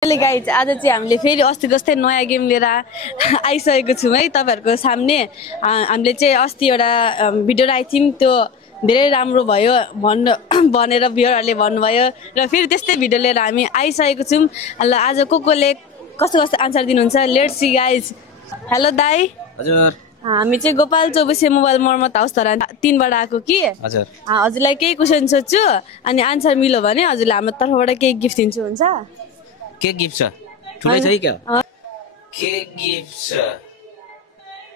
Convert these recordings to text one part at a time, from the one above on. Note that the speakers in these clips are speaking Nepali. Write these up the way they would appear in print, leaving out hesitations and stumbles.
गाइज आज चाहिँ हामीले फेरि अस्ति जस्तै नयाँ गेम लिएर आइसकेको छौँ है तपाईहरुको सामने। हामीले चाहिँ अस्ति एउटा भिडियो राखेको थियौँ, त्यो धेरै राम्रो भयो भनेर भ्युअरहरूले भन्नुभयो र फेरि त्यस्तै भिडियो लिएर हामी आइसकेको छौँ। ल आज कोले कस्तो कस्तो आन्सर दिनुहुन्छ, लेट्स सी गाइज। हेलो दाइ। हजुर। हामी चाहिँ गोपाल चौबसे मोबाइल मर्मत हाउस धरान 3 बाट आएको कि। हजुर। हजुरलाई केही क्वेसन सोध्छु अनि आन्सर मिल्यो भने हजुरले हाम्रो तर्फबाट केही गिफ्ट दिन्छु, हुन्छ? के गिफ्ट छ? ठुलै छ क्या? के गिफ्ट छ?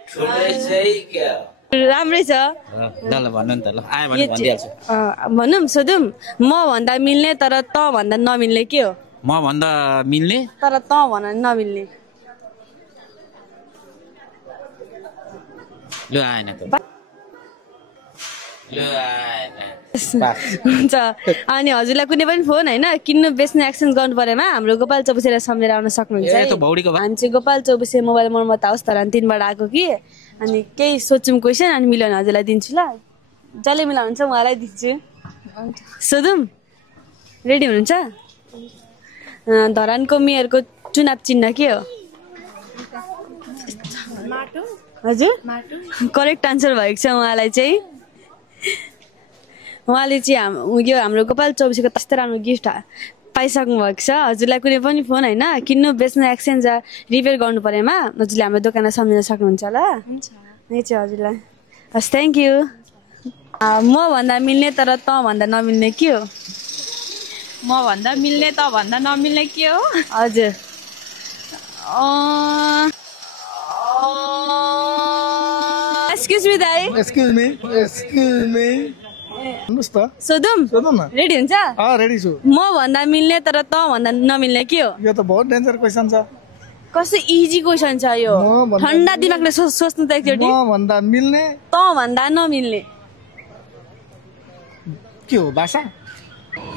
ठुलै छ क्या? राम्रै छ। ल ल भन्नु नि त, ल आयो भने भनिदिहाल्छु। भनौँ सोधौँ। म भन्दा मिल्ने तर त भन्दा नमिल्ने के हो? म भन्दा मिल्ने तर त भन्दा नमिल्ने। ल आएन त। ल आएन। हुन्छ। अनि हजुरलाई कुनै पनि फोन होइन किन्नु बेच्नु एक्सचेन्ज गर्नु परेमा हाम्रो गोपाल चौबसेलाई सम्झेर आउन सक्नुहुन्छ है। हामी चाहिँ गोपाल चौबसे मोबाइल मर्मत हाउस धरान 3 बाट आएको कि। अनि केही सोध्छौँ क्वेसन अनि मिल्यो भने हजुरलाई दिन्छु। ल जसले मिलाउनुहुन्छ उहाँलाई दिन्छु। सोधौँ? रेडी हुनुहुन्छ? धरानको मेयरको चुनाव चिन्ह के हो? हजुर करेक्ट आन्सर भएको छ उहाँलाई चाहिँ। उहाँले चाहिँ यो हाम्रो गोपाल चौबसेको त्यस्तो राम्रो गिफ्ट पाइसक्नु भएको छ। हजुरलाई कुनै पनि फोन होइन किन्नु बेच्नु एक्सचेन्ज रिपेयर गर्नु परेमा हजुरले हाम्रो दोकानमा सम्झिन सक्नुहुन्छ। ल यही चाहिँ हजुरलाई। हस्, थ्याङ्क यू। म भन्दा मिल्ने तर त भन्दा नमिल्ने के हो? म भन्दा मिल्ने त भन्दा नमिल्ने के हो? हजुर। एक्सक्युज मी दाइ। एक्सक्युज मी भन्नुस् त। सोधौँ? रेडी हुन्छ? रेडी छु। म भन्दा मिल्ने तर त भन्दा नमिल्ने के हो? यो त बहुत डेन्जर क्वेसन छ। कस्तो इजी क्वेसन छ यो, ठन्डा दिमागले सोच्नु त एकचोटि। म भन्दा मिल्ने त भन्दा नमिल्ने के हो? भाषा।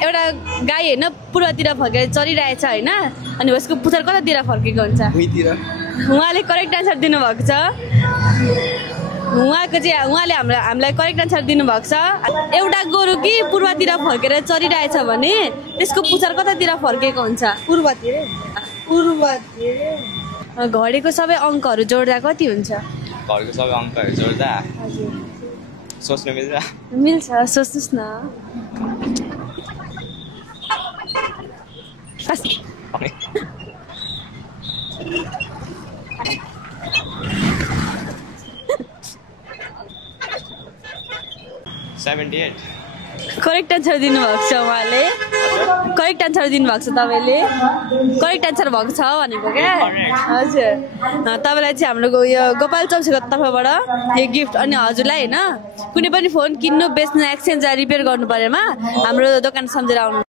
एउटा गाई होइन पूर्वतिर फर्केर चलिरहेछ होइन, अनि उसको पुच्छर कतातिर फर्केको हुन्छ? उहाँले करेक्ट आन्सर दिनुभएको छ। उहाँले हामीलाई करेक्ट आन्सर दिनुभएको छ। एउटा गोरु कि पूर्वतिर फर्केर चलिरहेछ भने त्यसको पुच्छर कतातिर फर्केको हुन्छ? पूर्वतिर। घडीको सबै अङ्कहरू जोड्दा कति हुन्छ? घरको सबै अङ्कहरू जोड्दा सोच्नु मिल्छ, सोच्नुहोस् न। करेक्ट आन्सर दिनुभएको छ उहाँले। करेक्ट आन्सर दिनुभएको छ तपाईँले। करेक्ट आन्सर भएको छ भनेको क्या। हजुर। तपाईँलाई चाहिँ हाम्रो यो गोपाल चौबसेको तर्फबाट यो गिफ्ट। अनि हजुरलाई होइन कुनै पनि फोन किन्नु बेच्नु एक्सचेन्ज रिपेयर गर्नु परेमा हाम्रो दोकान सम्झेर आउनु।